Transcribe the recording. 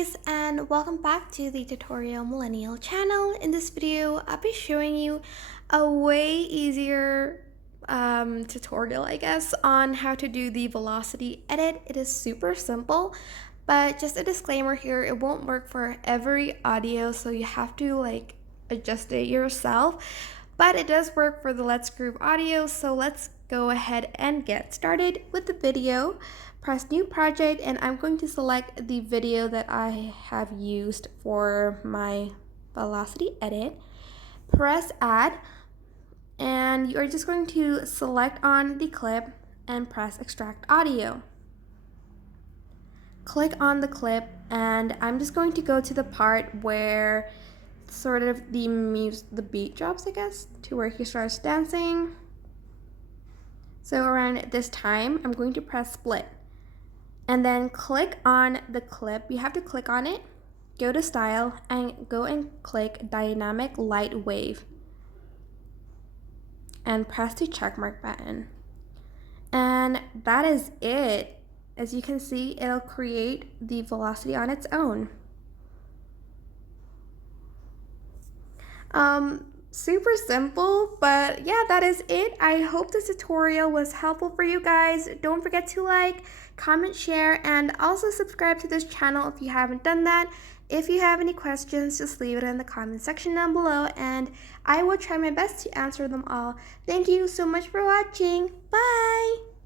guys, and welcome back to the Tutorial Millennial channel. In this video, I'll be showing you a way easier tutorial, I guess, on how to do the velocity edit. It is super simple, but just a disclaimer here, it won't work for every audio, so you have to adjust it yourself. But it does work for the Let's Groove audio, so let's go ahead and get started with the video. Press new project, and I'm going to select the video that I have used for my velocity edit. Press add, and you're just going to select on the clip and press extract audio. Click on the clip, and I'm just going to go to the part where sort of the beat drops, I guess, to where he starts dancing. So around this time, I'm going to press split. And then click on the clip. You have to click on it, go to style, and go and click dynamic light wave. And press the checkmark button. And that is it. As you can see, it'll create the velocity on its own. Super simple, but yeah, that is it. I hope this tutorial was helpful for you guys. Don't forget to like, comment, share, and also subscribe to this channel if you haven't done that. If you have any questions, just leave it in the comment section down below, and I will try my best to answer them all. Thank you so much for watching. Bye!